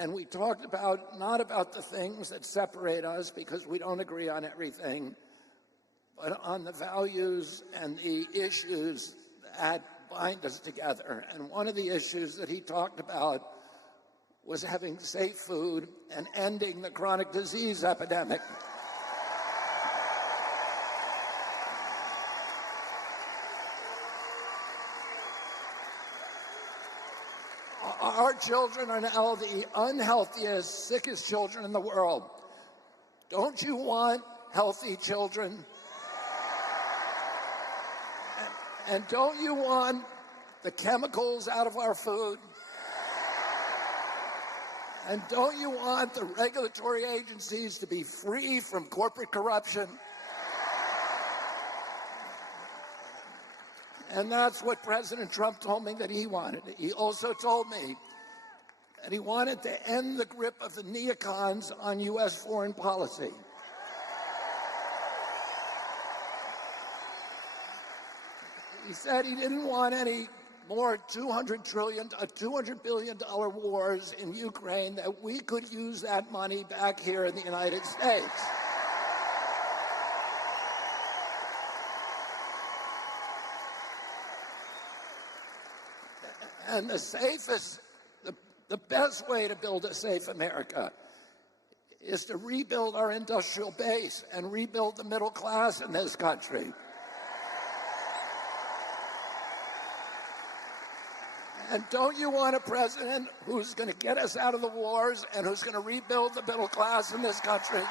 And we talked about not about the things that separate us because we don't agree on everything, but on the values and the issues that bind us together. And one of the issues that he talked about was having safe food and ending the chronic disease epidemic. Our children are now the unhealthiest, sickest children in the world. Don't you want healthy children? And don't you want the chemicals out of our food? And don't you want the regulatory agencies to be free from corporate corruption? And that's what President Trump told me that he wanted. He also told me that he wanted to end the grip of the neocons on U.S. foreign policy. He said he didn't want any more $200 billion wars in Ukraine, that we could use that money back here in the United States. And the best way to build a safe America is to rebuild our industrial base and rebuild the middle class in this country. And don't you want a president who's going to get us out of the wars and who's going to rebuild the middle class in this country?